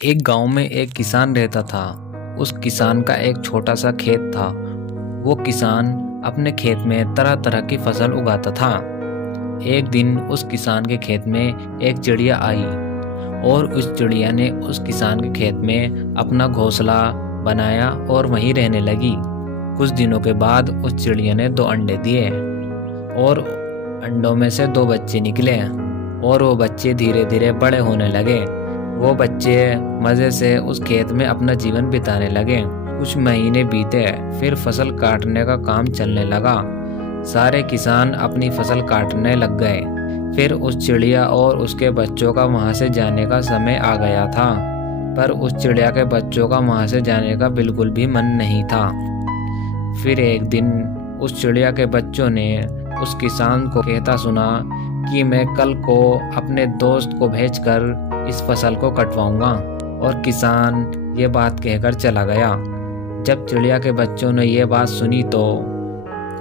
एक गांव में एक किसान रहता था। उस किसान का एक छोटा सा खेत था। वो किसान अपने खेत में तरह तरह की फसल उगाता था। एक दिन उस किसान के खेत में एक चिड़िया आई और उस चिड़िया ने उस किसान के खेत में अपना घोंसला बनाया और वहीं रहने लगी। कुछ दिनों के बाद उस चिड़िया ने 2 अंडे दिए और अंडों में से 2 बच्चे निकले और वो बच्चे धीरे धीरे बड़े होने लगे। वो बच्चे मज़े से उस खेत में अपना जीवन बिताने लगे। कुछ महीने बीते, फिर फसल काटने का काम चलने लगा। सारे किसान अपनी फसल काटने लग गए। फिर उस चिड़िया और उसके बच्चों का वहाँ से जाने का समय आ गया था, पर उस चिड़िया के बच्चों का वहाँ से जाने का बिल्कुल भी मन नहीं था। फिर एक दिन उस चिड़िया के बच्चों ने उस किसान को कहता सुना कि मैं कल को अपने दोस्त को भेजकर इस फसल को कटवाऊंगा, और किसान ये बात कहकर चला गया। जब चिड़िया के बच्चों ने ये बात सुनी तो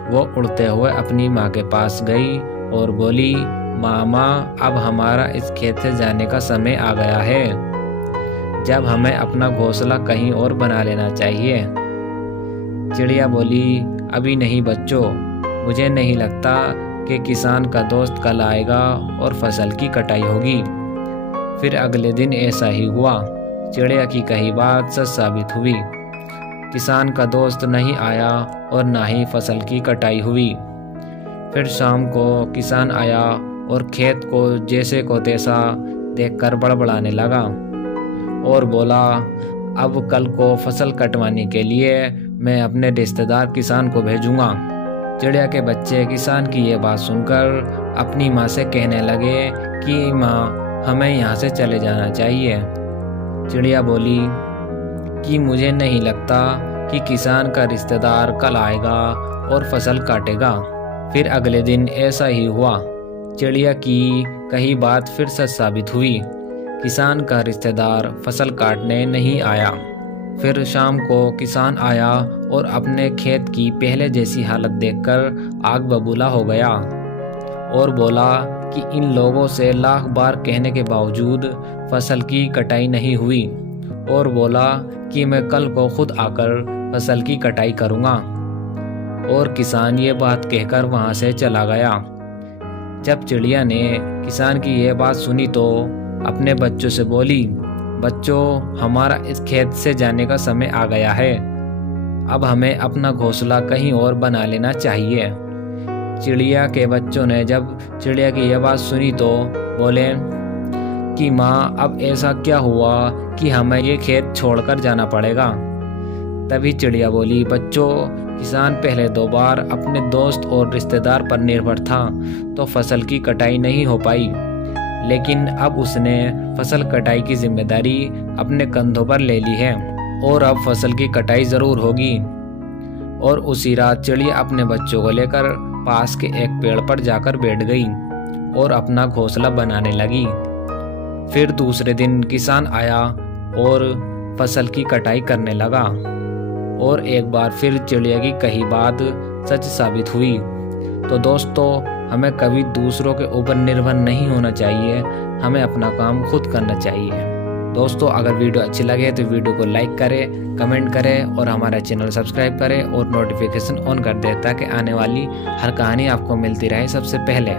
वो उड़ते हुए अपनी माँ के पास गई और बोली, मामा, अब हमारा इस खेत से जाने का समय आ गया है। जब हमें अपना घोंसला कहीं और बना लेना चाहिए। चिड़िया बोली, अभी नहीं बच्चों, मुझे नहीं लगता कि किसान का दोस्त कल आएगा और फसल की कटाई होगी। फिर अगले दिन ऐसा ही हुआ। चिड़िया की कही बात सच साबित हुई। किसान का दोस्त नहीं आया और ना ही फसल की कटाई हुई। फिर शाम को किसान आया और खेत को जैसे को तैसा देखकर बड़बड़ाने लगा और बोला, अब कल को फसल कटवाने के लिए मैं अपने रिश्तेदार किसान को भेजूंगा। चिड़िया के बच्चे किसान की ये बात सुनकर अपनी माँ से कहने लगे कि माँ, हमें यहाँ से चले जाना चाहिए। चिड़िया बोली कि मुझे नहीं लगता कि किसान का रिश्तेदार कल आएगा और फसल काटेगा। फिर अगले दिन ऐसा ही हुआ। चिड़िया की कही बात फिर सच साबित हुई। किसान का रिश्तेदार फसल काटने नहीं आया। फिर शाम को किसान आया और अपने खेत की पहले जैसी हालत देखकर आग बबूला हो गया और बोला कि इन लोगों से लाख बार कहने के बावजूद फसल की कटाई नहीं हुई, और बोला कि मैं कल को खुद आकर फसल की कटाई करूँगा। और किसान ये बात कहकर वहाँ से चला गया। जब चिड़िया ने किसान की ये बात सुनी तो अपने बच्चों से बोली, बच्चों, हमारा इस खेत से जाने का समय आ गया है। अब हमें अपना घोंसला कहीं और बना लेना चाहिए। चिड़िया के बच्चों ने जब चिड़िया की यह बात सुनी तो बोले कि माँ, अब ऐसा क्या हुआ कि हमें ये खेत छोड़कर जाना पड़ेगा। तभी चिड़िया बोली, बच्चों, किसान पहले 2 बार अपने दोस्त और रिश्तेदार पर निर्भर था तो फसल की कटाई नहीं हो पाई, लेकिन अब उसने फसल कटाई की जिम्मेदारी अपने कंधों पर ले ली है और अब फसल की कटाई ज़रूर होगी। और उसी रात चिड़िया अपने बच्चों को लेकर पास के एक पेड़ पर जाकर बैठ गई और अपना घोंसला बनाने लगी। फिर दूसरे दिन किसान आया और फसल की कटाई करने लगा और एक बार फिर चिड़िया की कही बात सच साबित हुई। तो दोस्तों, हमें कभी दूसरों के ऊपर निर्भर नहीं होना चाहिए, हमें अपना काम खुद करना चाहिए। दोस्तों, अगर वीडियो अच्छी लगे तो वीडियो को लाइक करें, कमेंट करें और हमारा चैनल सब्सक्राइब करें और नोटिफिकेशन ऑन कर दें ताकि आने वाली हर कहानी आपको मिलती रहे सबसे पहले।